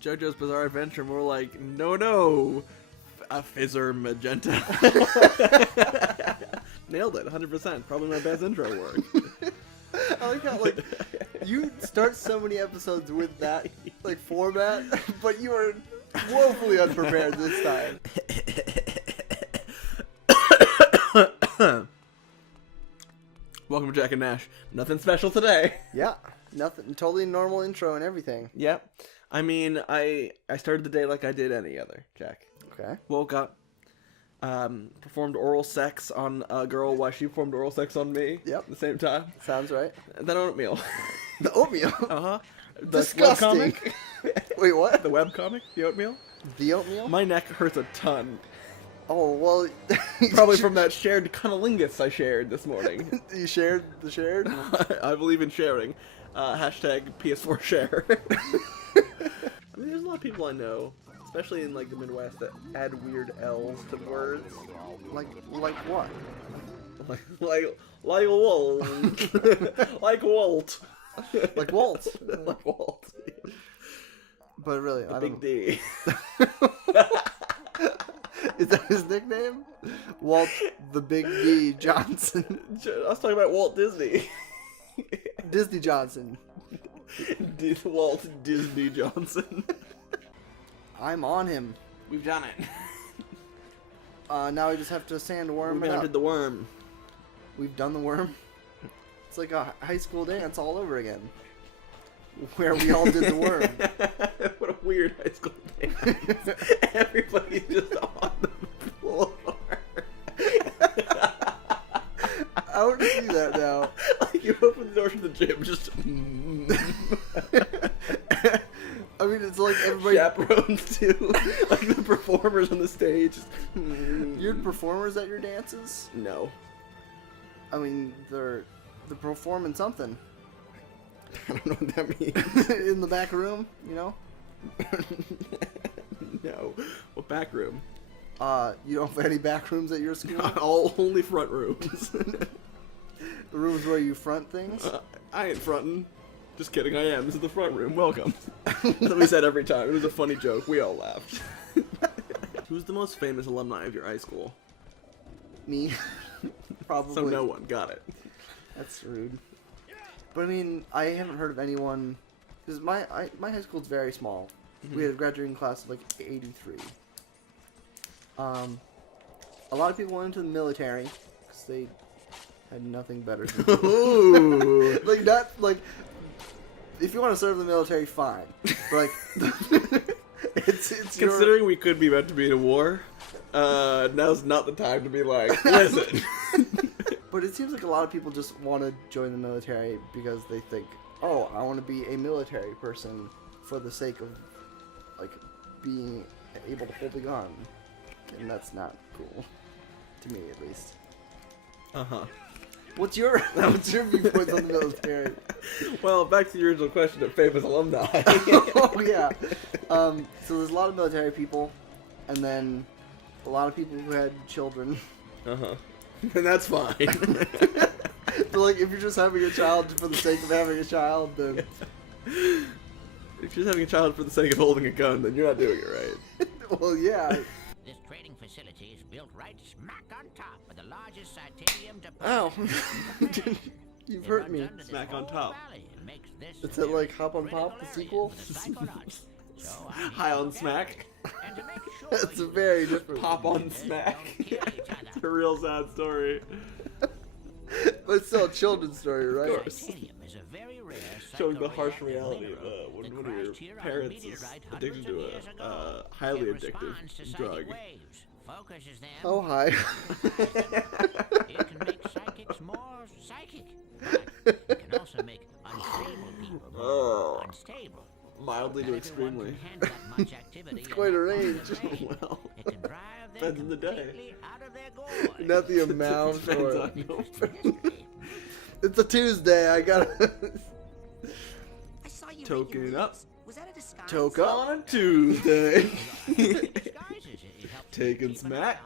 JoJo's Bizarre Adventure, more like, no, a fizzer magenta. Nailed it, 100%. Probably my best intro work. I like how, like, you start so many episodes with that, like, format, but you are woefully unprepared this time. Welcome to Jack and Nash. Nothing special today. Yeah, nothing. Totally normal intro and everything. Yep. I mean, I started the day like I did any other, Jack. Okay. Woke up, performed oral sex on a girl while she performed oral sex on me. Yep. At the same time. Sounds right. And then oatmeal. The oatmeal? Uh-huh. Disgusting. Wait, what? The webcomic? The oatmeal? The oatmeal? My neck hurts a ton. Oh, well... Probably from that shared cunnilingus I shared this morning. You shared the shared? I believe in sharing. Hashtag PS4 share. I mean, there's a lot of people I know, especially in like the Midwest, that add weird L's to words. Like what? Like Walt. Like Walt. Like Walt. Like Walt. But really, The I Big don't... D. Is that his nickname? Walt the Big D Johnson. I was talking about Walt Disney. Disney Johnson. Walt Disney Johnson. I'm on him. We've done it. Now we just have to sandworm We it up. did the worm. We've done the worm. It's like a high school dance all over again. Where we all did the worm. What a weird high school dance. Everybody's just on the floor. I want to see that now. Like you open the door to the gym, just I mean, it's like everybody... chaperones too. Like the performers on the stage. You're performers at your dances? No. I mean, they're performing something. I don't know what that means. In the back room, you know? No. What back room? You don't have any back rooms at your school? All only front rooms. The rooms where you front things? I ain't fronting. Just kidding, I am. This is the front room. Welcome. That's what we said every time. It was a funny joke. We all laughed. Who's the most famous alumni of your high school? Me. Probably. So no one. Got it. That's rude. But I mean, I haven't heard of anyone... Because my high school's very small. Mm-hmm. We had a graduating class of like 83. A lot of people went into the military because they had nothing better to do. Ooh. Like, not, like, if you want to serve the military, fine. But, like, it's Considering we could be about to be in a war, now's not the time to be like, listen. But it seems like a lot of people just want to join the military because they think, oh, I want to be a military person for the sake of, like, being able to hold a gun. And that's not cool. To me, at least. Uh-huh. What's your viewpoints on the military? Well, back to the original question of famous alumni. Oh, yeah. So there's a lot of military people, and then a lot of people who had children. Uh-huh. And that's fine. So, like, if you're just having a child for the sake of having a child, then... If you're just having a child for the sake of holding a gun, then you're not doing it right. Well, yeah. This trading facility is built right smack on top of the largest titanium deposit. Ow. You've hurt me. Smack on top. Is it like Hop on Pop, the sequel? High on smack. That's a very different... Pop on smack. It's a real sad story. But it's still a children's story, right? Of course. Showing the harsh reality of when one of your parents is addicted to a highly addictive drug. How high? It can make psychics more psychic. But it can also make unstable people more unstable. Mildly to extremely. It's quite a range. Well, depends on the day. Not the amount Depends or... on It's a Tuesday, I gotta... I saw you Token reading up. lips. Was that a disguise? Toke up. On a Tuesday. Taking smack.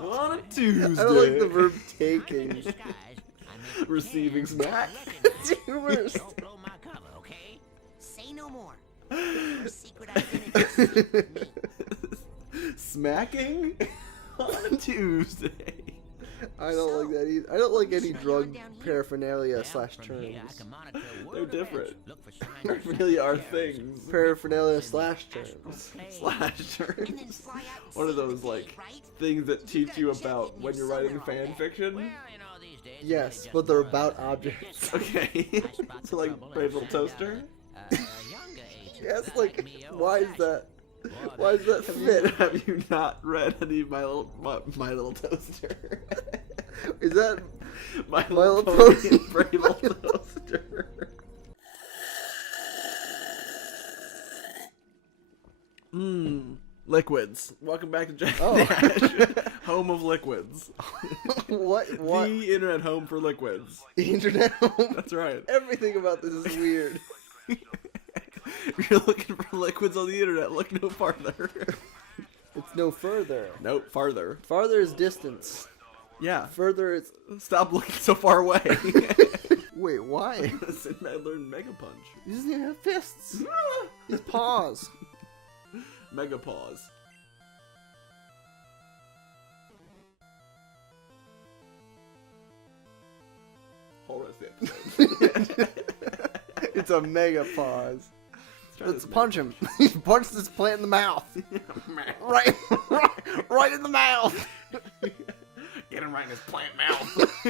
On a I Tuesday. don't like the verb taking. Receiving smack. It's even worse. Don't blow my cover, okay? Say no more. Your secret identity. Smacking on Tuesday. I don't like that either. I don't like any drug paraphernalia slash terms. They're different. Paraphernalia are things. Paraphernalia slash terms. Slash And then terms. fly out and One of save the those day, like right? things that teach you about when you're writing fan fiction. Yes, but they're about objects. Okay. So like Brave Little Toaster. Yes, like, why is that? Why does that fit? Have you not read any My Little Toaster? Is that My Little Little Pony Pony? and Brave Little Toaster. Liquids. Welcome back to Jack Nash, home of liquids. what? The internet home for liquids. The internet home? That's right. Everything about this is weird. If you're looking for liquids on the internet, look no farther. It's no further. Nope, farther. Farther is distance. Yeah. Further is... Stop looking so far away. Wait, why? I learned Mega Punch. He doesn't even have fists. His paws. Mega Paws. Hold on, It's a mega paws. try Let's this punch him. He punched this plant in the mouth. right in the mouth. Get him right in his plant mouth.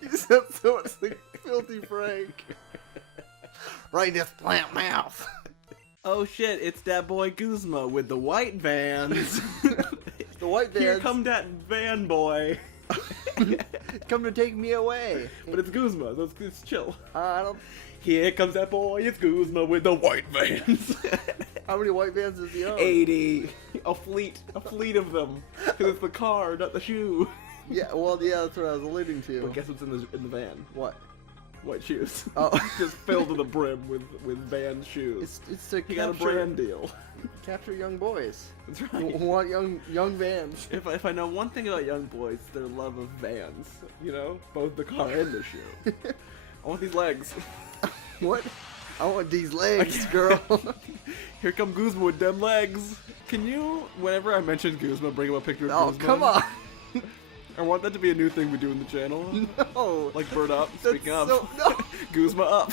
You sound so much like Filthy Frank. Right in his plant mouth. Oh shit, it's that boy Guzma with the white vans. The white Here vans come that van boy. come to take me away. But it's Guzma, so it's chill. I don't... Here comes that boy, it's Guzma with the white vans. How many white vans does he own? 80. A fleet of them. Because it's the car, not the shoe. Yeah, well, yeah, that's what I was alluding to. But guess what's in the van? What? White shoes. Oh. Just filled to the brim with van shoes. It's to He got a capture, brand deal. capture young boys. That's You right. want young vans. If I know one thing about young boys, it's their love of vans. You know? Both the car and the shoe. I want these legs. What? I want these legs, girl. Here come Guzma with them legs. Can you, whenever I mention Guzma, bring him a picture of Oh, Guzma? come on. I want that to be a new thing we do in the channel. No. Like Bird Up, That's speaking of. so- no. Guzma up.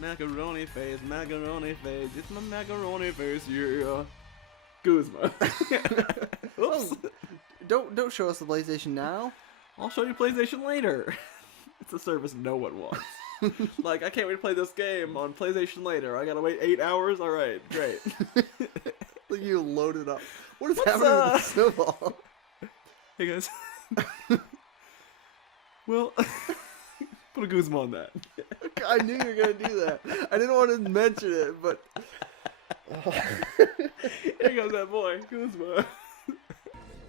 Macaroni face, it's my macaroni face, yeah. Guzma. Oops. Don't show us the PlayStation now. I'll show you PlayStation later. It's a service no one wants. Like, I can't wait to play this game on PlayStation later. I gotta wait 8 hours? Alright, great. You loaded up. What is What's, happening with the snowball? Hey guys. Well, put a Guzma on that. I knew you were gonna do that. I didn't want to mention it, but Here goes that boy, Guzma.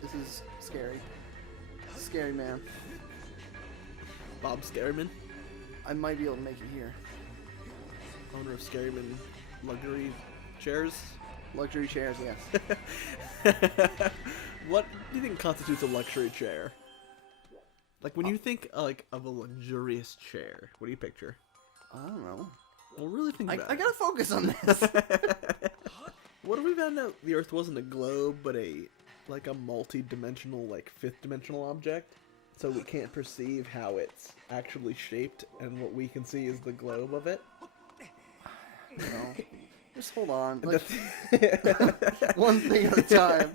this is scary. Scary man. Bob Scaryman, I might be able to make it here. owner of Scaryman Luxury Chairs. Luxury chairs, yes. What do you think constitutes a luxury chair? Like, when you think like of a luxurious chair, what do you picture? I don't know. Well, really think about I it. gotta focus on this. What if we found out the Earth wasn't a globe, but a multi-dimensional, like fifth-dimensional object? So we can't perceive how it's actually shaped, and what we can see is the globe of it. No. Just hold on. Like, one thing at a time.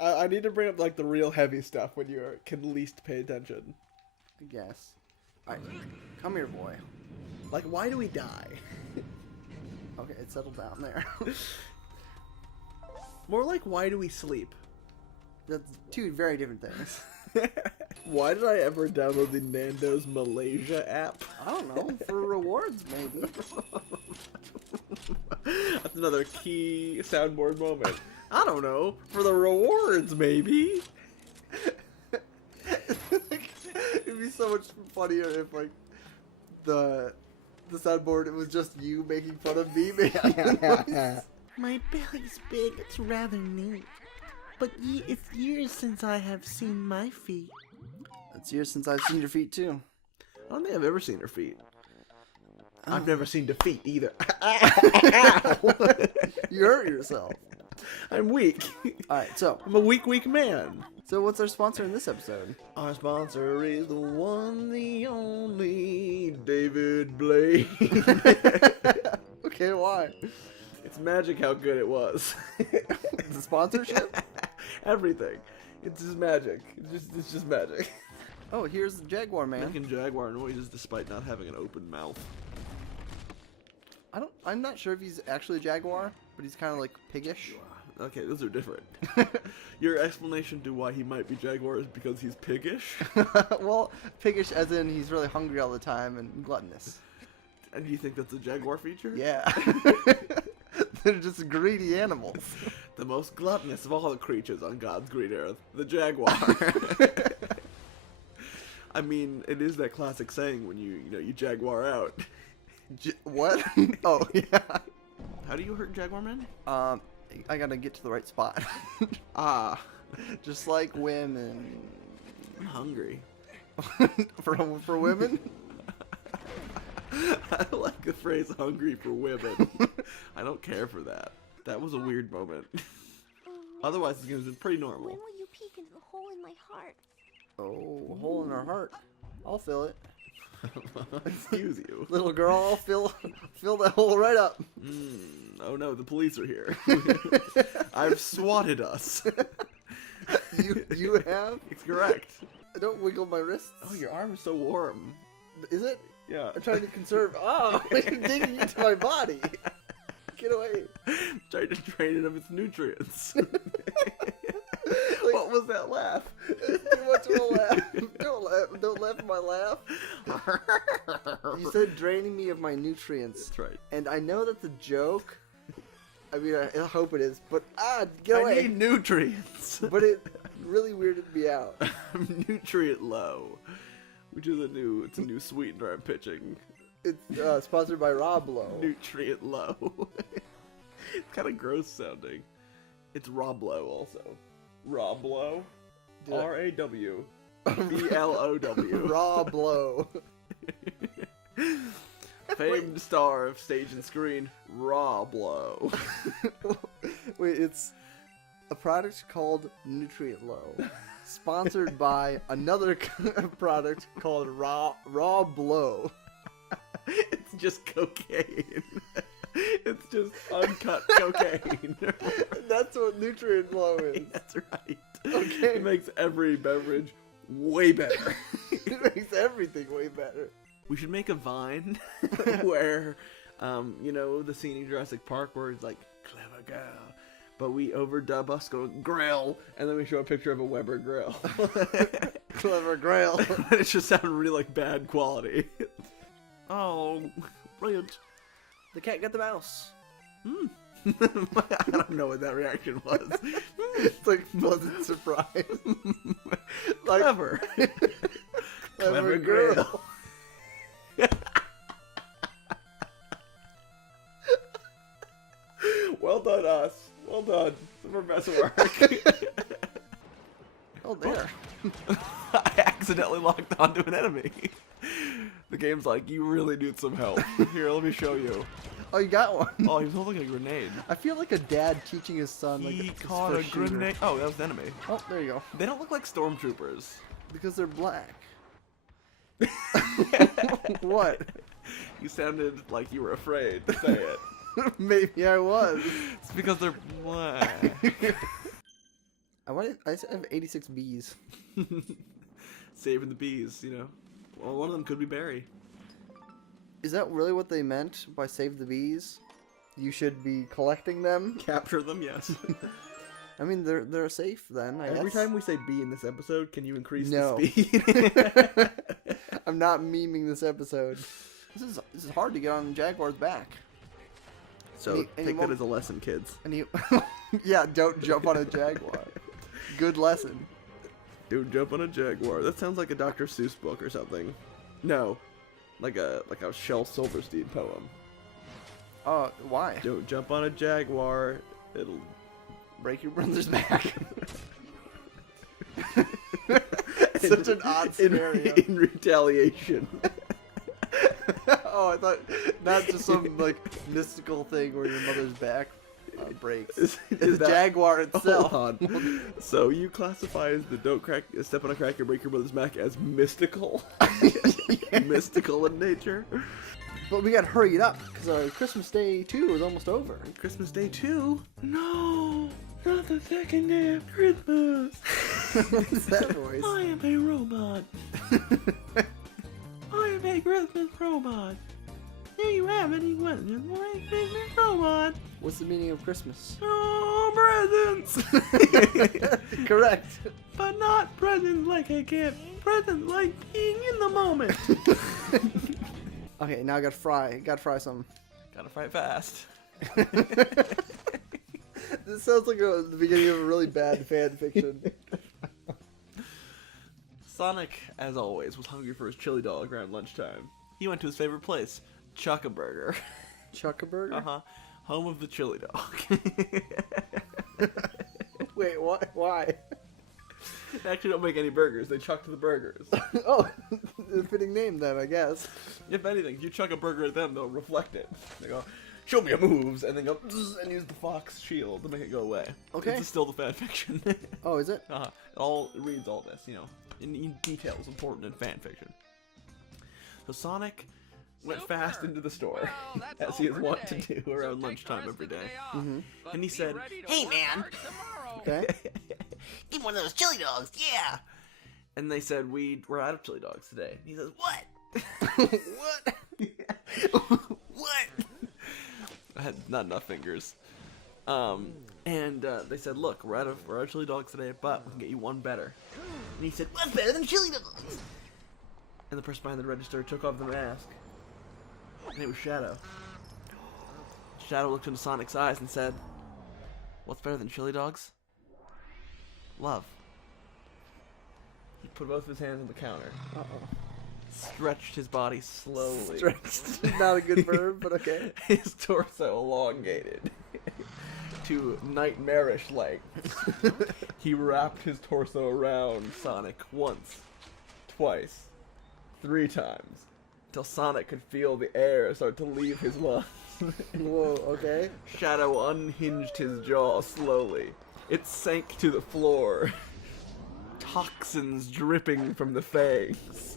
I need to bring up like the real heavy stuff when you can least pay attention. I guess. Alright. Come here, boy. Like, why do we die? Okay, it settled down there. More like, why do we sleep? That's two very different things. Why did I ever download the Nando's Malaysia app? I don't know. For rewards, maybe. That's another key soundboard moment. I don't know. For the rewards, maybe. It'd be so much funnier if, like, the soundboard, it was just you making fun of me. My belly's big, it's rather neat. But it's years since I have seen my feet. It's years since I've seen your feet, too. I don't think I've ever seen her feet. I've never seen defeat either. You hurt yourself. I'm weak. All right, so I'm a weak man. what's our sponsor in this episode? Our sponsor is the one, the only David Blaine. Okay, why? It's magic how good it was. The sponsorship? Everything. It's just magic. It's just magic. Oh, here's the Jaguar man. Making jaguar noises despite not having an open mouth. I'm not sure if he's actually a jaguar, but he's kind of like piggish. Okay, those are different. Your explanation to why he might be jaguar is because he's piggish? Well, piggish as in he's really hungry all the time and gluttonous. And do you think that's a jaguar feature? Yeah. They're just greedy animals. The most gluttonous of all the creatures on God's green earth, the jaguar. I mean, it is that classic saying when you jaguar out. What? Oh, yeah. How do you hurt jaguar men? I gotta get to the right spot. Just like women. I'm hungry. For women? I like the phrase hungry for women. I don't care for that. That was a weird moment. Otherwise, it's been pretty normal. When will you peek into the hole in my heart? Oh, hole in our heart. I'll fill it. Excuse you. Little girl, I'll fill that hole right up. Oh no, the police are here. I've swatted us. You have? It's correct. Don't wiggle my wrists. Oh, your arm is so warm. Is it? Yeah. I'm trying to conserve. Oh, you're digging into my body. Get away. Trying to drain it of its nutrients. What was that laugh? Too much of a laugh. Don't laugh at my laugh. You said draining me of my nutrients. That's right. And I know that's a joke. I mean, I hope it is. But get away. I need nutrients. But it really weirded me out. I'm nutrient low, which is a new sweetener I'm pitching. It's sponsored by Rob Lowe. Nutrient low. It's kind of gross sounding. It's Rob Lowe also. Rob Lowe. R-A-W. B-L-O-W. Rob Lowe. Famed star of stage and screen, Rob Lowe. Wait, it's a product called Nutrient Low, sponsored by another product called Rob Lowe. It's just cocaine. It's just uncut cocaine. That's what Nutrient Low is. That's right. Okay. It makes every beverage way better. It makes everything way better. We should make a Vine where, the scene in Jurassic Park where it's like, clever girl. But we overdub us going, grill, and then we show a picture of a Weber grill. Clever Grail. It just sounded really like bad quality. Oh, brilliant. The cat got the mouse. I don't know what that reaction was. It's like pleasant surprise. Like, Clever. Clever girl. Well done, us. Well done. Some professor work. Oh, there. I accidentally locked onto an enemy. The game's like, you really need some help. Here, let me show you. Oh, you got one. Oh, he was holding a grenade. I feel like a dad teaching his son. He like, his caught a first shooter. grenade. Oh, that was the enemy. Oh, there you go. They don't look like stormtroopers. Because they're black. What? You sounded like you were afraid to say it. Maybe I was. It's because they're black. I have 86 bees. Saving the bees, Well, one of them could be Barry. Is that really what they meant by save the bees? You should be collecting them? Capture them, yes. I mean, they're safe then, I guess. Every time we say bee in this episode, can you increase No. the speed? I'm not memeing this episode. This is hard to get on Jaguar's back. So Any take more- that as a lesson, kids. And you, yeah, don't jump on a Jaguar. Good lesson. Dude, jump on a jaguar. That sounds like a Dr. Seuss book or something. No, like a Shel Silverstein poem. Why? Don't jump on a jaguar. It'll Break your brother's back. Such an odd scenario. in retaliation. Oh, I thought not just some like mystical thing where your mother's back breaks. Is It's the that- jaguar itself. Hold on. So you classify as the don't step on a cracker, break your mother's back as mystical, mystical in nature. But we got to hurry it up because Christmas Day 2 is almost over. Christmas Day 2? No, not the second day of Christmas. What's that voice? I am a robot. I am a Christmas robot. Do you have any questions for a Christmas robot? What's the meaning of Christmas? Oh, presents! Correct. But not presents like a gift. Presents like being in the moment. Okay, now I got to fry. Got to fry something. Gotta fight fast. This sounds like the beginning of a really bad fan fiction. Sonic, as always, was hungry for his chili dog around lunchtime. He went to his favorite place, Chuck-a-Burger. Chuck-a-burger? Uh-huh. Home of the chili dog. Wait, what? Why? They actually don't make any burgers. They chuck to the burgers. Oh, a fitting name then, I guess. If anything, if you chuck a burger at them, they'll reflect it. They go, show me your moves, and then go, "Zzz," and use the fox shield to make it go away. Okay. This is still the fan fiction. Oh, is it? It reads all this, you know, in details important in fan fiction. So Sonic went fast into the store, as he is wont to do around lunchtime every day. Mm-hmm. And he said, Hey, man. Okay. Give one of those chili dogs, yeah. and they said, we're out of chili dogs today. And he says, what? What? What? I had not enough fingers. And they said, look, we're out of chili dogs today, but we can get you one better. And he said, what's better than chili dogs? And the person behind the register took off the mask. And it was Shadow. Shadow looked into Sonic's eyes and said, what's better than chili dogs? Love. He put both of his hands on the counter. Uh-oh. Stretched his body slowly. Stretched. Not a good verb, but okay. His torso elongated to nightmarish lengths. He wrapped his torso around Sonic once, twice, 3 times, until Sonic could feel the air start to leave his lungs. Whoa, okay. Shadow unhinged his jaw slowly. It sank to the floor. Toxins dripping from the fangs.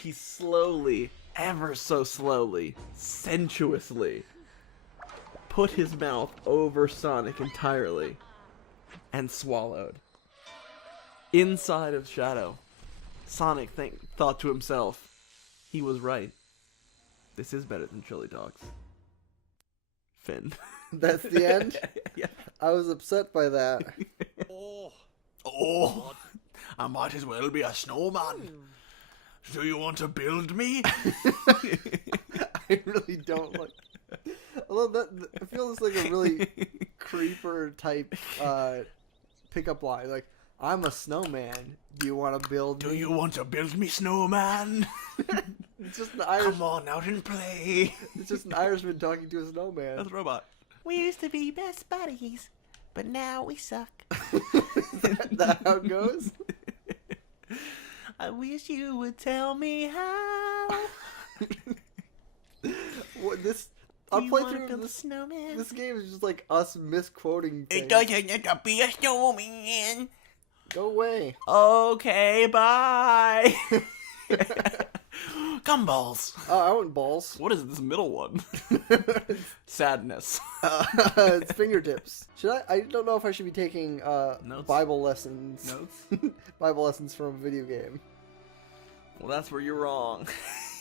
He slowly, ever so slowly, sensuously, put his mouth over Sonic entirely and swallowed. Inside of Shadow, Sonic thought to himself, he was right. This is better than chili dogs. Finn. That's the end? Yeah. I was upset by that. Oh, I might as well be a snowman. Do you want to build me? I really don't like. I love that. I feel it's like a really creeper type pickup line. Like, I'm a snowman. Do you want to build Do me? you want to build me, snowman? It's just an Irish. Come on out and play. It's just an Irishman talking to a snowman. That's a robot. We used to be best buddies, but now we suck. That how it goes? I wish you would tell me how. What this? Do I'll you play wanna through build a this. snowman? This game is just like us misquoting things. It doesn't have to be a snowman. Go away. Okay, bye. Gumballs. I want balls. What is this middle one? Sadness. It's fingertips. Should I? I don't know if I should be taking Notes? Bible lessons. Notes? Bible lessons from a video game. Well, that's where you're wrong.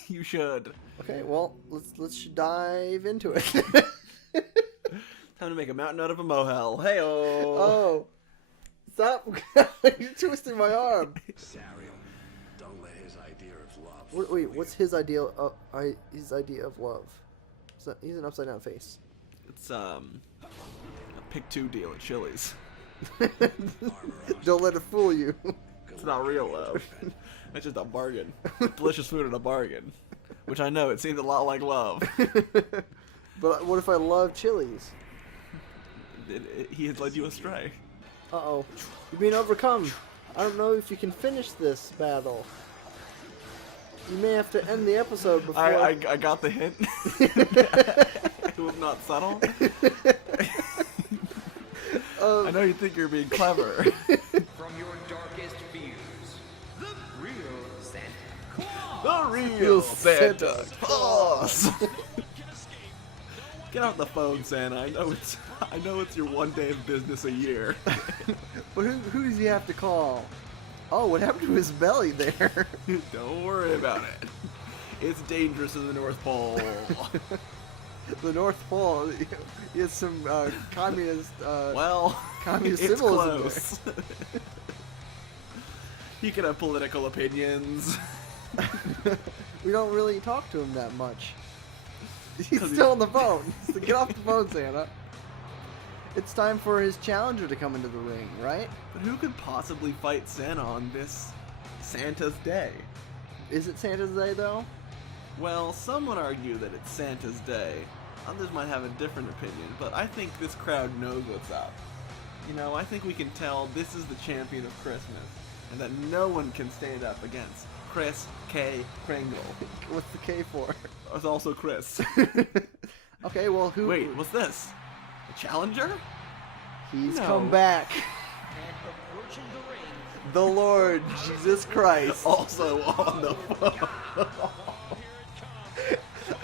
You should. Okay, well let's dive into it. Time to make a mountain out of a molehill. Hey-oh. Oh, stop! You're twisting my arm. Sariel, don't let his idea of love. Wait, what's his idea of love? He's an upside down face. It's a pick 2 deal at Chili's. Don't let it fool you. It's not real love. It's just a bargain. Delicious food at a bargain. Which I know, it seems a lot like love. But what if I love chilies? He has led you astray. Uh-oh. You're being overcome. I don't know if you can finish this battle. You may have to end the episode before. I got the hint. It was not subtle. I know you think you're being clever. From your darkest fears, the real Santa Claus. The real Santa Claus. Get off the phone, Santa. I know it's your one day of business a year. But who does he have to call? Oh, what happened to his belly there? Don't worry about it. It's dangerous in the North Pole. The North Pole. He has some communist. Well, communist it's symbolism close. He can have political opinions. We don't really talk to him that much. He's still on the phone. So get off the phone, Santa. It's time for his challenger to come into the ring, right? But who could possibly fight Santa on this Santa's Day? Is it Santa's Day, though? Well, some would argue that it's Santa's Day. Others might have a different opinion, but I think this crowd knows what's up. You know, I think we can tell this is the champion of Christmas, and that no one can stand up against Chris K. Kringle. What's the K for? It's also Chris. Okay, well, who... Wait, what's this? A challenger? He's No. come back. And approaching the ring, The Lord Jesus Christ. Also on the phone.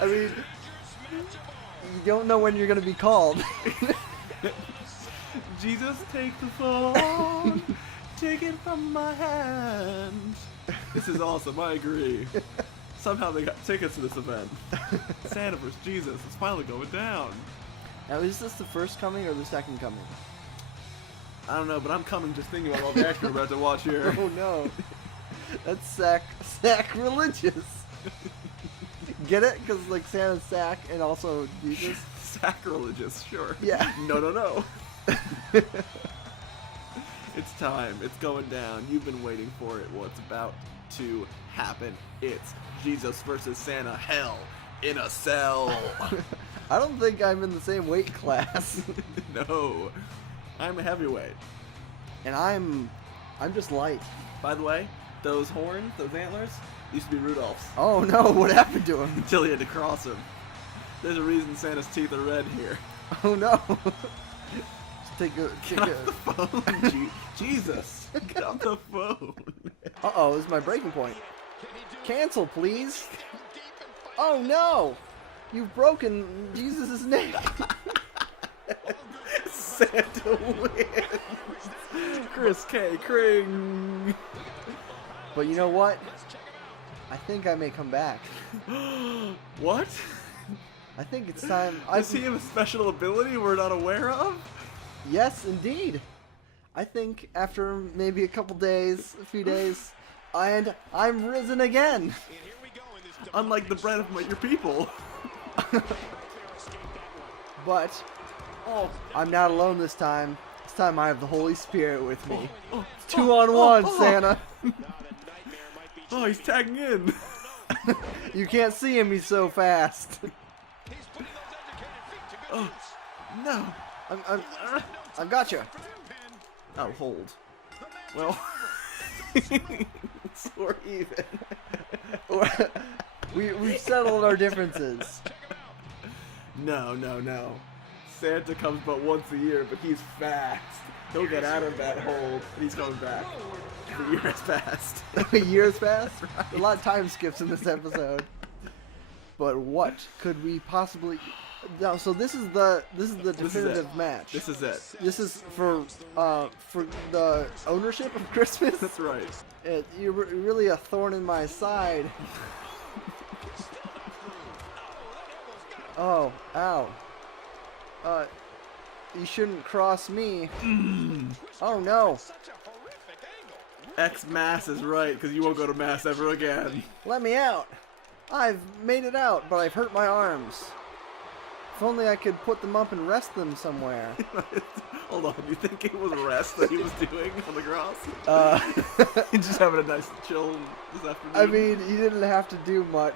I mean, you don't know when you're going to be called. Jesus, take the phone. Take it from my hand. This is awesome, I agree. Somehow they got tickets to this event. Santa vs. Jesus is finally going down. Now, is this the first coming or the second coming? I don't know, but I'm coming just thinking about all the action we're about to watch here. Oh no. That's sacrilegious. Get it? Because like Santa's sack and also Jesus. Sacrilegious, sure. Yeah. No. It's time. It's going down. You've been waiting for it. What's about to happen? It's Jesus versus Santa. Hell in a cell. I don't think I'm in the same weight class. No. I'm a heavyweight. And I'm just light. By the way, those horns, those antlers, used to be Rudolph's. Oh no, what happened to him? Until he had to cross him. There's a reason Santa's teeth are red here. Oh no. Just take a Phone. Jesus. Get off the phone. Uh-oh, this is my breaking point. Cancel, please. Oh no! You've broken Jesus' neck. Santa wins. Chris K. Kring. But you know what? I think I may come back. What? I think it's time. Does he have a special ability we're not aware of? Yes, indeed. I think after maybe a few days, and I'm risen again. Unlike the bread of your people. But I'm not alone this time. This time I have the Holy Spirit with me. It's 2-on-1, Santa. Oh, he's tagging in. You can't see him, he's so fast. Oh, no. I've got you. Oh, hold. Well, we're even. We've settled our differences. No. Santa comes but once a year, but he's fast. He'll get out of that hole, and he's coming back. The year has passed. A year's passed. A lot of time skips in this episode. But what could we possibly? No, so this is the definitive match. This is it. This is for the ownership of Christmas. That's right. You're really a thorn in my side. Oh, ow. You shouldn't cross me. Oh no. Mass is right, because you won't go to Mass ever again. Let me out. I've made it out, but I've hurt my arms. If only I could put them up and rest them somewhere. Hold on, you think it was rest that he was doing on the cross? He's just having a nice chill this afternoon. I mean, he didn't have to do much,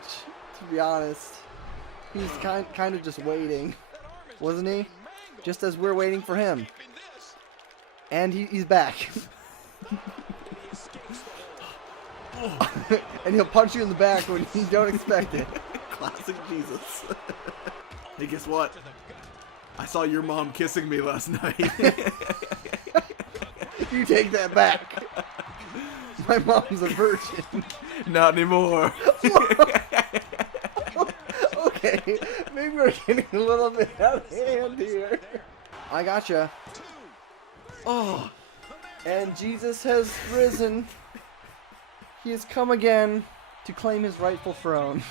to be honest. He's kind of just waiting, wasn't he? Just as we're waiting for him. And he's back. And he'll punch you in the back when you don't expect it. Classic Jesus. Hey, guess what? I saw your mom kissing me last night. You take that back. My mom's a virgin. Not anymore. Okay, maybe we're getting a little bit out of hand here. I gotcha. Oh, And Jesus has risen. He has come again to claim his rightful throne.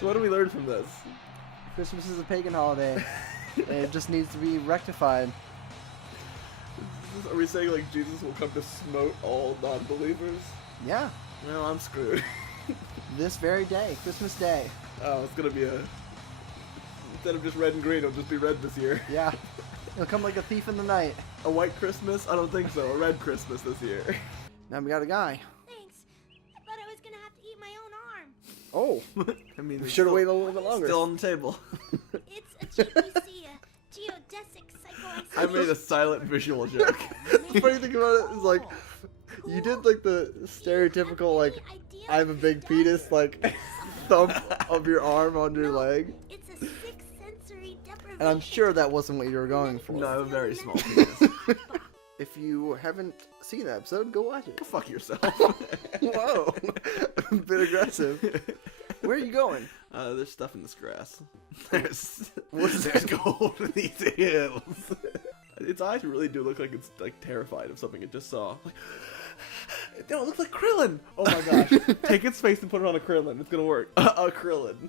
so what do we learn from this? Christmas is a pagan holiday. And it just needs to be rectified. Are we saying like Jesus will come to smote all non-believers? Yeah, Well, I'm screwed. this very day, Christmas Day. Oh, it's gonna be instead of just red and green, it'll just be red this year. Yeah, he'll come like a thief in the night. A white Christmas? I don't think so. A red Christmas this year. Now we got a guy. Thanks. I thought I was gonna have to eat my own arm. Oh, I mean, we it's should have still- waited a little bit longer. Still on the table. It's a GPC, a geodesic psychoactivity. I made a silent visual joke. The funny thing about it is like, you did like the stereotypical like, I have a big penis like thump of your arm on your leg, It's a sixth sensory deprivation. and I'm sure that wasn't what you were going for. No, I have a very small penis. If you haven't seen that episode, go watch it. Go fuck yourself. Whoa, a bit aggressive. Where are you going? There's stuff in this grass. There's gold in these hills. Its eyes really do look like it's like terrified of something it just saw. Like, no, it looks like Krillin. Oh my gosh! Take its face and put it on a Krillin. It's gonna work. A Krillin.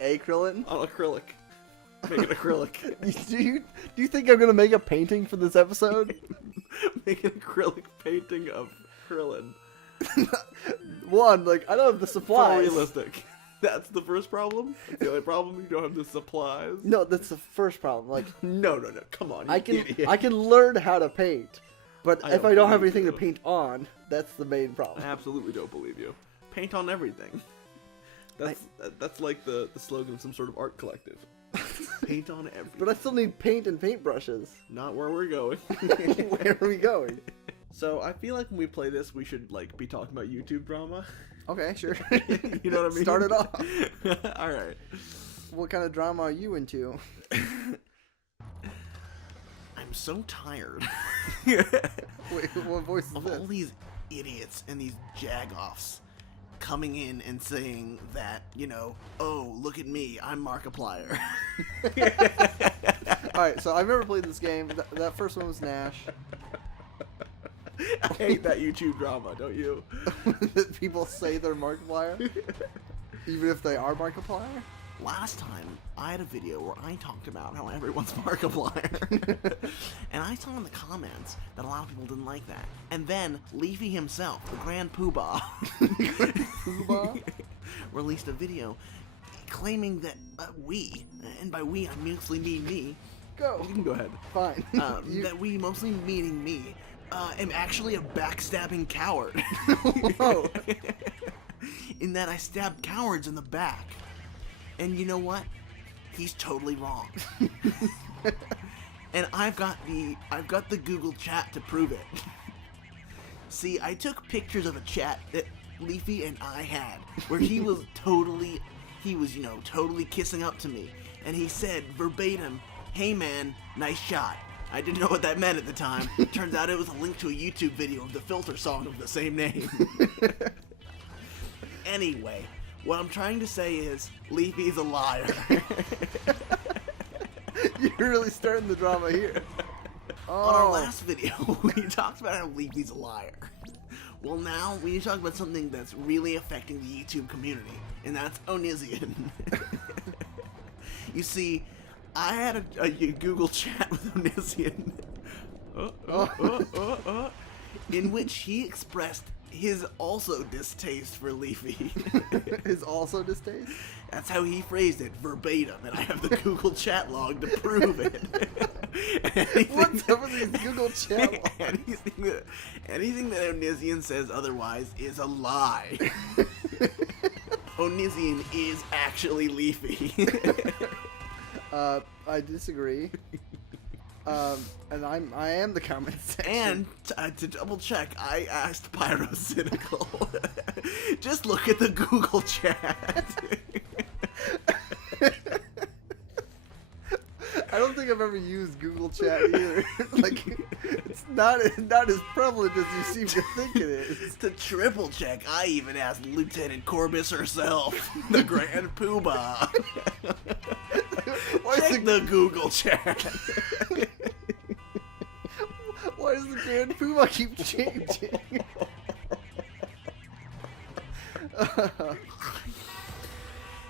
Acrylic? On acrylic. Make it acrylic. Do you think I'm gonna make a painting for this episode? Make an acrylic painting of Krillin. One, like I don't have the For supplies. realistic. That's the first problem. That's the only problem. You don't have the supplies. No, that's the first problem. Like No. Come on. You idiot. I can learn how to paint, but I if don't I don't have believe anything to you. paint on, that's the main I problem. absolutely don't believe you. Paint on everything. That's like the slogan of some sort of art collective. Paint on everything. But I still need paint and paintbrushes. Not where we're going. Where are we going? So I feel like when we play this, we should like be talking about YouTube drama. Okay, sure. You know what I mean? Start it off. All right. What kind of drama are you into? I'm so tired Wait, what voice is of this? all these idiots and these jagoffs coming in and saying that, you know, oh, look at me, I'm Markiplier. Alright, so I've never played this game. That first one was Nash. I hate that YouTube drama, don't you? That people say they're Markiplier, even if they are Markiplier. Last time, I had a video where I talked about how everyone's Markiplier. And I saw in the comments that a lot of people didn't like that. And then, Leafy himself, the Grand Poobah, Poobah? released a video claiming that we, and by we I mostly mean me, Go. you can go ahead, Fine. You- that we, mostly meaning me, am actually a backstabbing coward. Whoa. In that I stab cowards in the back. And you know what? He's totally wrong. And I've got the Google chat to prove it. See, I took pictures of a chat that Leafy and I had where he was totally kissing up to me. And he said verbatim, "Hey man, nice shot." I didn't know what that meant at the time. Turns out it was a link to a YouTube video of the Filter song of the same name. Anyway, what I'm trying to say is, Leafy's a liar. You're really starting the drama here. On our Oh. last video, we talked about how Leafy's a liar. Well, now we need to talk about something that's really affecting the YouTube community, and that's Onizian. You see, I had a Google chat with Onizian, in which he expressed his also distaste for Leafy. Is also distaste? That's how he phrased it, verbatim, and I have the Google chat log to prove it. What's up with these Google chat logs? anything that Onizian says otherwise is a lie. Onizian is actually Leafy. I disagree. And I am the comment section. And to double check, I asked Pyrocynical. Just look at the Google chat. I don't think I've ever used Google Chat either. Like, it's not as prevalent as you seem to think it is. To triple check, I even asked Lieutenant Corbus herself, the Grand Poobah. Check the Google chat. Why does the Grand Poobah keep changing?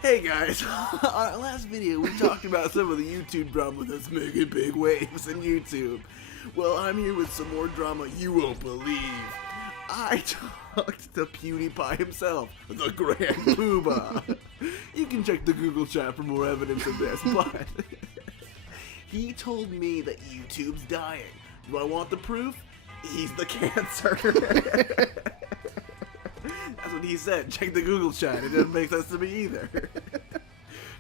Hey guys, on our last video we talked about some of the YouTube drama that's making big waves in YouTube. Well, I'm here with some more drama you won't believe. I talked to PewDiePie himself, the Grand Poobah. You can check the Google chat for more evidence of this, but he told me that YouTube's dying. Do I want the proof? He's the cancer. That's what he said. Check the Google chat. It didn't make sense to me either.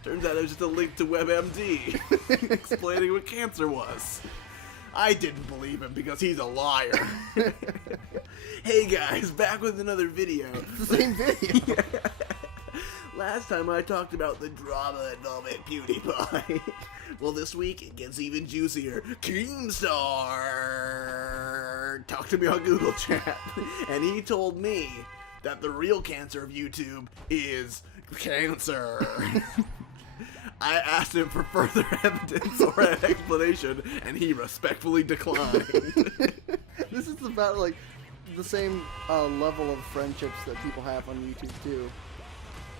Turns out it was just a link to WebMD explaining what cancer was. I didn't believe him because he's a liar. Hey guys, back with another video. The same video. Last time I talked about the drama involving PewDiePie. Well, this week it gets even juicier. Keemstar talked to me on Google Chat, and he told me that the real cancer of YouTube is cancer. I asked him for further evidence or an explanation, and he respectfully declined. This is about like the same level of friendships that people have on YouTube too,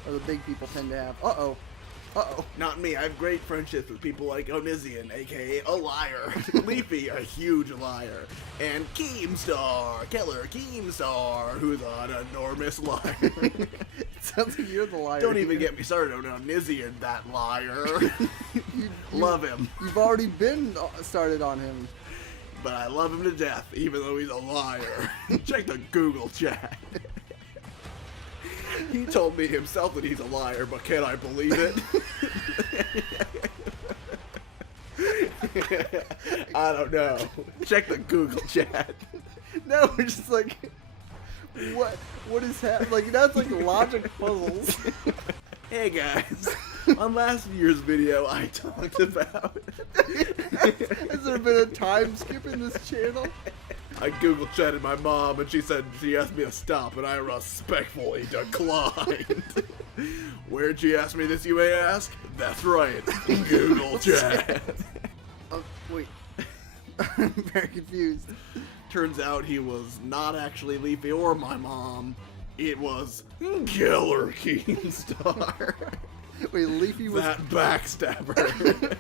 or the big people tend to have. Uh-oh. Not me. I have great friendships with people like Onizian, aka a liar, Leafy, a huge liar, and Keemstar, Keller Keemstar, who's an enormous liar. It sounds like you're the liar. Don't even get me started on Onizian, that liar. Love him. You've already been started on him. But I love him to death, even though he's a liar. Check the Google chat. He told me himself that he's a liar, but can I believe it? I don't know. Check the Google chat. No, we're just like, what is happening? Like, that's like logic puzzles. Hey guys, on last year's video I talked about... Has there been a time skip in this channel? I Google chatted my mom and she asked me to stop and I respectfully declined. Where'd she ask me this, you may ask? That's right, Google chat. Oh, wait. I'm very confused. Turns out he was not actually Leafy or my mom. It was Keller Keemstar. Wait, Leafy was... That backstabber.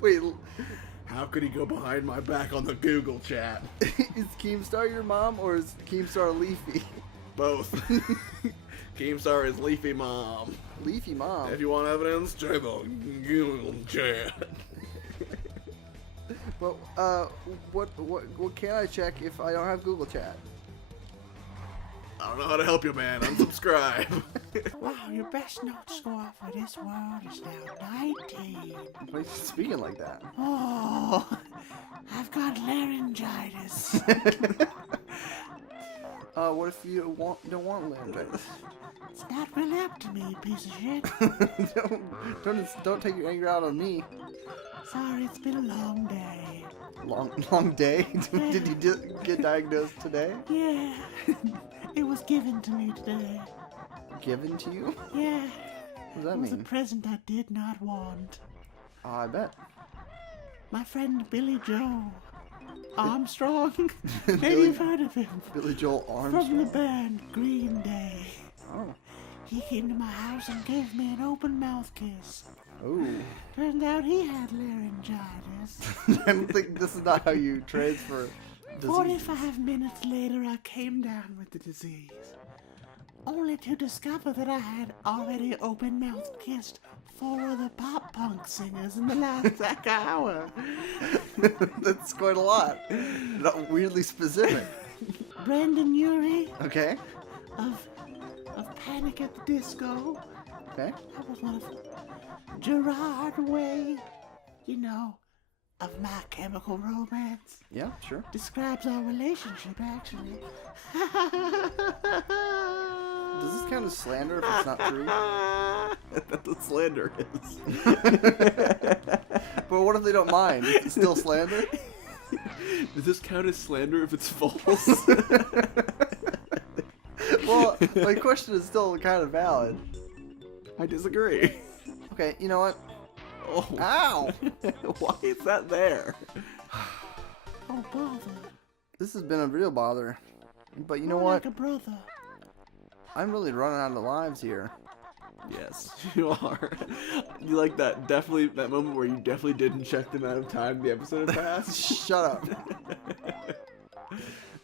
Wait, how could he go behind my back on the Google chat? is Keemstar your mom or is Keemstar Leafy? Both. Keemstar is Leafy mom. Leafy mom? If you want evidence, check the Google chat. Well, what can I check if I don't have Google Chat? I don't know how to help you, man. Unsubscribe. Wow, your best note score for this world is now 19. Why are you speaking like that? Oh, I've got laryngitis. What if you don't want laryngitis? It's not really up to me, you piece of shit. don't take your anger out on me. Sorry, it's been a long day. Long day? Did you get diagnosed today? Yeah, it was given to me today. Given to you? Yeah, What does that it was a mean? present I did not want. I bet. My friend Billy Joe Armstrong. Maybe Billy- you've heard of him. Billy Joel From the Armstrong. band Green Day. Oh. He came to my house and gave me an open mouth kiss. Ooh. Turned out he had laryngitis. I don't think this is not how you transfer disease. 45 minutes later, I came down with the disease. Only to discover that I had already open-mouthed kissed 4 other pop-punk singers in the last hour. That's quite a lot. Not weirdly specific. Brandon Urie Okay. of Panic at the Disco. Okay. That was one of them. Gerard Way. You know, of My Chemical Romance. Yeah, sure. Describes our relationship, actually. Does this count as slander if it's not true? That's what slander is. But what if they don't mind? Is it still slander? Does this count as slander if it's false? Well, my question is still kind of valid. I disagree. Okay, you know what? Oh. Ow! Why is that there? Oh, bother. This has been a real bother. But you know More what? like a brother. I'm really running out of lives here. Yes, you are. You like that that moment where you definitely didn't check the amount of time the episode had passed? Shut up.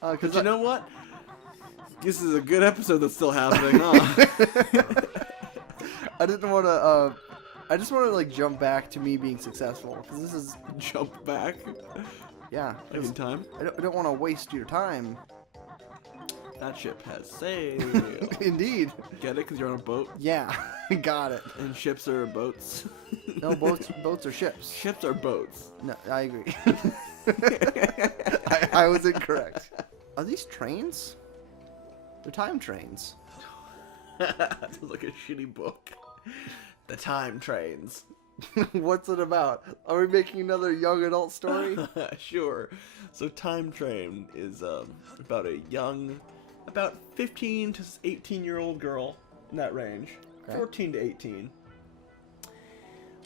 Because you know what? This is a good episode that's still happening, huh? I didn't want to, I just want to, like, jump back to me being successful. Because this is, Jump back. yeah. Like in time. I don't want to waste your time. That ship has sailed. Indeed. Get it? Because you're on a boat? Yeah, got it. And ships are boats. No, boats are ships. Ships are boats. No, I agree. I was incorrect. Are these trains? They're time trains. That sounds like a shitty book. The Time Trains. What's it about? Are we making another young adult story? Sure. So Time Train is about a young, about 15 to 18-year-old girl in that range. Okay. 14 to 18.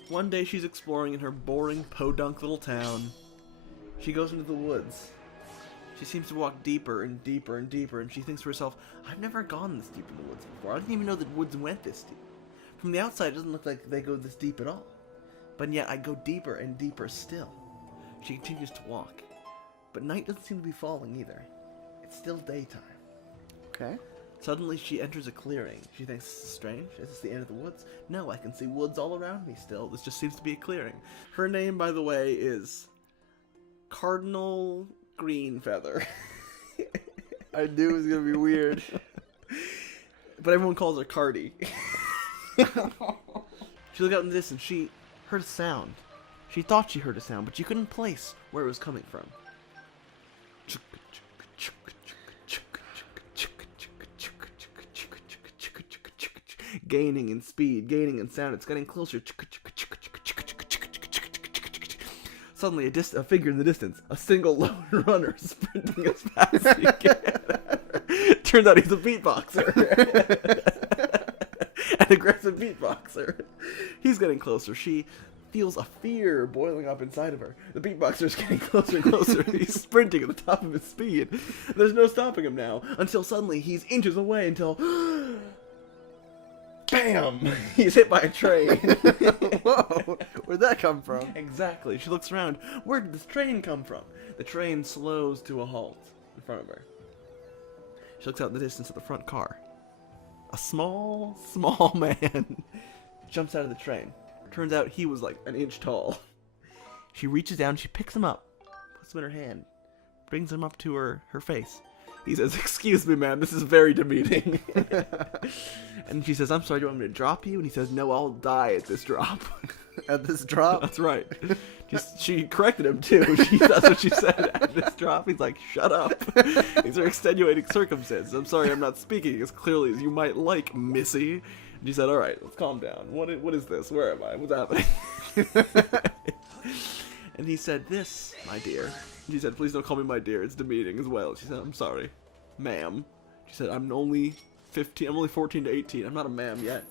One day she's exploring in her boring, podunk little town. She goes into the woods. She seems to walk deeper and deeper and deeper, and she thinks to herself, I've never gone this deep in the woods before. I didn't even know that woods went this deep. From the outside, it doesn't look like they go this deep at all. But yet, I go deeper and deeper still. She continues to walk. But night doesn't seem to be falling either. It's still daytime. Okay. Suddenly, she enters a clearing. She thinks, this is strange. Is this the end of the woods? No, I can see woods all around me still. This just seems to be a clearing. Her name, by the way, is Cardinal Greenfeather. I knew it was going to be weird. But everyone calls her Cardi. She looked out in the distance. She heard a sound. She thought she heard a sound, but she couldn't place where it was coming from. Gaining in speed, gaining in sound. It's getting closer. Suddenly, a figure in the distance, a single lone runner sprinting as fast as he can. Turns out he's a beatboxer. An aggressive beatboxer. He's getting closer. She feels a fear boiling up inside of her. The beatboxer's getting closer and closer. He's sprinting at the top of his speed. There's no stopping him now, until suddenly he's inches away until... BAM! He's hit by a train. Whoa, where'd that come from? Exactly. She looks around. Where did this train come from? The train slows to a halt in front of her. She looks out in the distance at the front car. A small man jumps out of the train. Turns out he was like an inch tall. She reaches down, she picks him up, puts him in her hand, brings him up to her face. He says, "Excuse me, ma'am, this is very demeaning." And she says, "I'm sorry, do you want me to drop you?" And he says, "No, I'll die at this drop." At this drop? That's right. She corrected him, too. That's what she said at this drop. He's like, shut up. These are extenuating circumstances. I'm sorry I'm not speaking as clearly as you might like, missy. And she said, all right, let's calm down. What is this? Where am I? What's happening? And he said, this, my dear. And she said, please don't call me my dear. It's demeaning as well. She said, I'm sorry, ma'am. She said, I'm only 15. I'm only 14 to 18. I'm not a ma'am yet.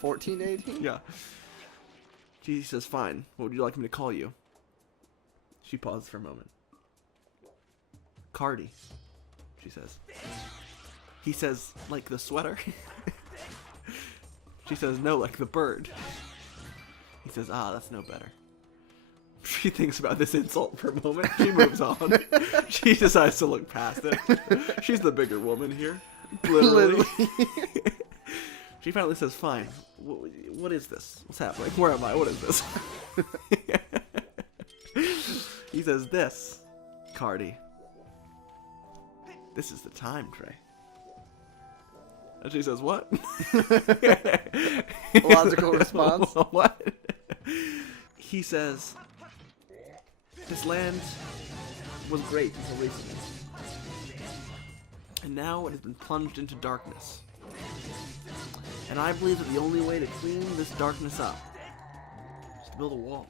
14 to 18? Yeah. She says, fine. What would you like me to call you? She pauses for a moment. Cardi, she says. He says, like the sweater? She says, no, like the bird. He says, that's no better. She thinks about this insult for a moment. She moves on. She decides to look past it. She's the bigger woman here. Literally. She finally says, fine. What is this? What's happening? Where am I? What is this? He says, this, Cardi. This is the time tray. And she says, what? Logical response. What? He says, This land was great until recently. And now it has been plunged into darkness. And I believe that the only way to clean this darkness up is to build a wall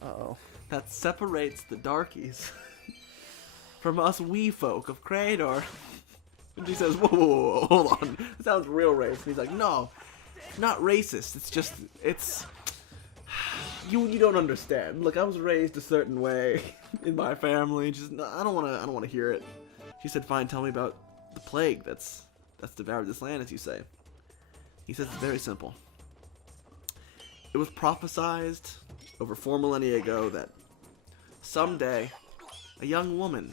Uh-oh. that separates the darkies from us wee folk of Krator. And she says, whoa, whoa, whoa, hold on. It sounds real racist. And he's like, no, not racist. It's just, it's... You don't understand. Look, I was raised a certain way in my family. Just, no, I don't want to hear it. She said, fine, tell me about the plague that's devoured this land, as you say. He says it's very simple. It was prophesized over 4 millennia ago that someday a young woman,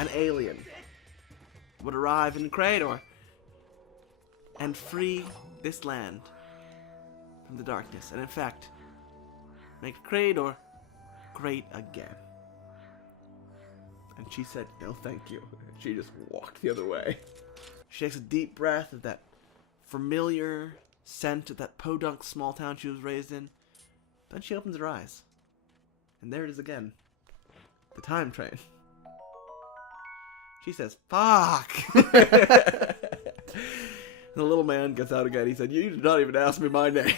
an alien, would arrive in Krator and free this land from the darkness, and in fact, make Krator great again. And she said, no thank you. She just walked the other way. She takes a deep breath of that familiar scent of that podunk small town she was raised in. Then she opens her eyes. And there it is again. The time train. She says, fuck! The little man gets out again. He said, you did not even ask me my name.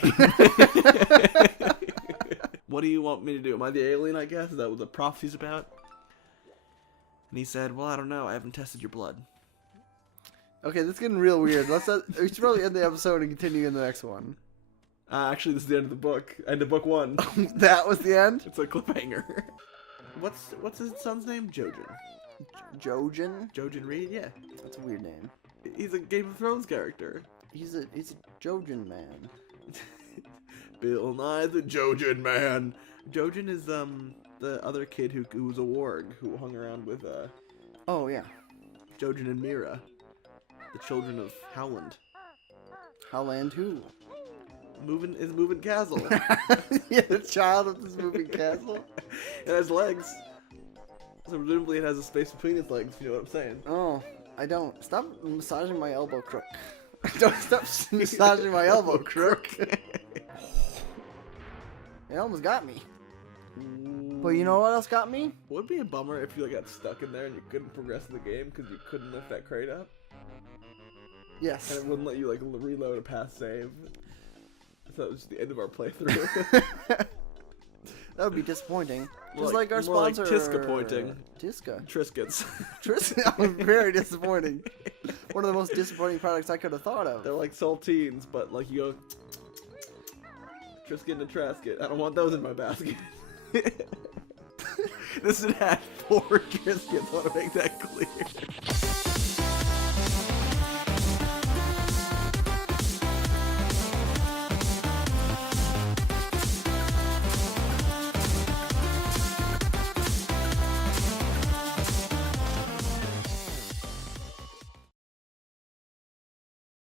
What do you want me to do? Am I the alien, I guess? Is that what the prophecy's about? And he said, well, I don't know. I haven't tested your blood. Okay, this is getting real weird. We should probably end the episode and continue in the next one. Actually, this is the end of the book. End of book 1. That was the end? It's a cliffhanger. What's his son's name? Jojen. Jojen? Jojen Reed? Yeah. That's a weird name. He's a Game of Thrones character. He's a Jojen man. Bill Nye the Jojen man. Jojen is the other kid who was a warg who hung around with Oh yeah. Jojen and Mira, the children of Howland. Howland who? Moving castle. Yeah, the child of this moving castle. It has legs. So presumably it has a space between its legs, if you know what I'm saying. Oh, I don't. Stop massaging my elbow crook. Don't stop massaging my elbow crook. It almost got me. But you know what else got me? Would be a bummer if you got stuck in there and you couldn't progress in the game because you couldn't lift that crate up. Yes. And it wouldn't let you reload a past save. So that was just the end of our playthrough. That would be disappointing. More Just like our more like sponsor. Tisca-pointing. Tisca. Triscuits. Trisca. That was very disappointing. One of the most disappointing products I could have thought of. They're like saltines, but like you go Trisket and Trasket. I don't want those in my basket. This would have 4 Triscuits. I want to make that clear.